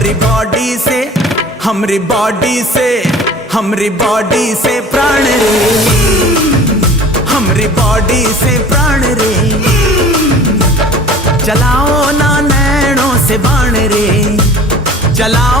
हमरी बॉडी से, हमरी बॉडी से, हमरी बॉडी से प्राण रे, हमरी बॉडी से प्राण रे। चलाओ ना नैनों से बाण रे, चलाओ